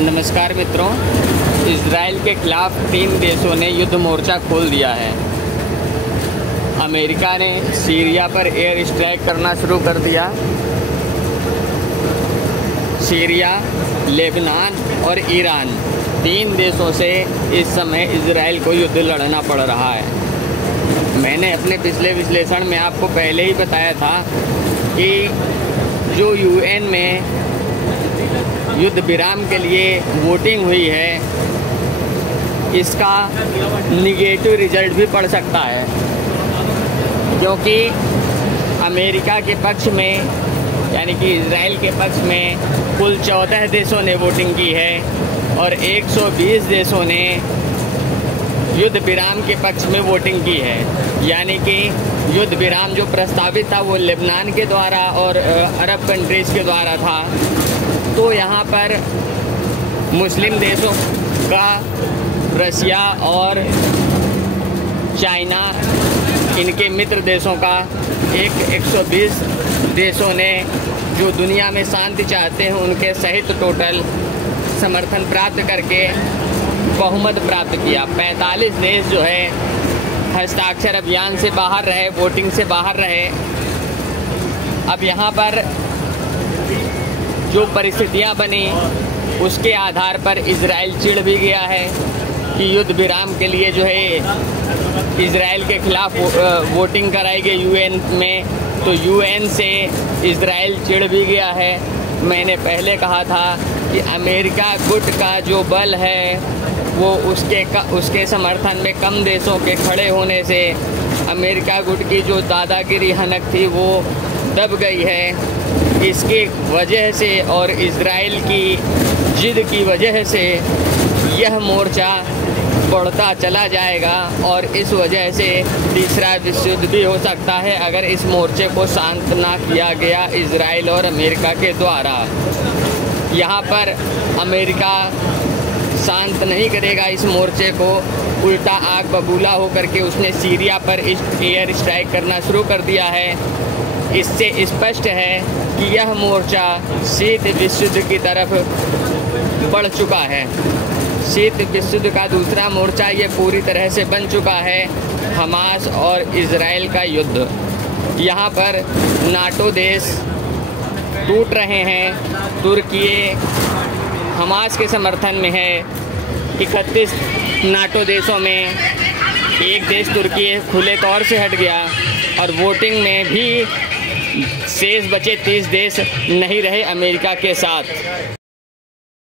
नमस्कार मित्रों, इजराइल के खिलाफ 3 देशों ने युद्ध मोर्चा खोल दिया है। अमेरिका ने सीरिया पर एयर स्ट्राइक करना शुरू कर दिया। सीरिया, लेबनान और ईरान 3 देशों से इस समय इजराइल को युद्ध लड़ना पड़ रहा है। मैंने अपने पिछले विश्लेषण में आपको पहले ही बताया था कि जो यूएन में युद्ध विराम के लिए वोटिंग हुई है, इसका निगेटिव रिजल्ट भी पड़ सकता है, क्योंकि अमेरिका के पक्ष में यानी कि इजराइल के पक्ष में कुल 14 देशों ने वोटिंग की है और 120 देशों ने युद्ध विराम के पक्ष में वोटिंग की है। यानी कि युद्ध विराम जो प्रस्तावित था वो लेबनान के द्वारा और अरब कंट्रीज़ के द्वारा था। तो यहाँ पर मुस्लिम देशों का, रसिया और चाइना, इनके मित्र देशों का 120 देशों ने जो दुनिया में शांति चाहते हैं उनके सहित टोटल समर्थन प्राप्त करके बहुमत प्राप्त किया। 45 देश जो है हस्ताक्षर अभियान से बाहर रहे, वोटिंग से बाहर रहे। अब यहाँ पर जो परिस्थितियाँ बनी उसके आधार पर इजराइल चिढ़ भी गया है कि युद्ध विराम के लिए जो है इजराइल के खिलाफ वोटिंग कराई गई यूएन में, तो यूएन से इजराइल चिढ़ भी गया है। मैंने पहले कहा था कि अमेरिका गुट का जो बल है वो उसके समर्थन में कम देशों के खड़े होने से अमेरिका गुट की जो दादागिरी हनक थी वो दब गई है। इसकी वजह से और इजराइल की जिद की वजह से यह मोर्चा बढ़ता चला जाएगा और इस वजह से तीसरा विश्व युद्ध भी हो सकता है अगर इस मोर्चे को शांत ना किया गया इजराइल और अमेरिका के द्वारा। यहाँ पर अमेरिका शांत नहीं करेगा इस मोर्चे को, उल्टा आग बबूला होकर के उसने सीरिया पर एयर स्ट्राइक करना शुरू कर दिया है। इससे स्पष्ट है कि यह मोर्चा शीत विश्व युद्ध की तरफ बढ़ चुका है। शीत विश्व युद्ध का दूसरा मोर्चा ये पूरी तरह से बन चुका है, हमास और इजराइल का युद्ध। यहाँ पर नाटो देश टूट रहे हैं। तुर्की हमास के समर्थन में है। 31 नाटो देशों में एक देश तुर्की खुले तौर से हट गया और वोटिंग में भी शेष बचे 30 देश नहीं रहे अमेरिका के साथ।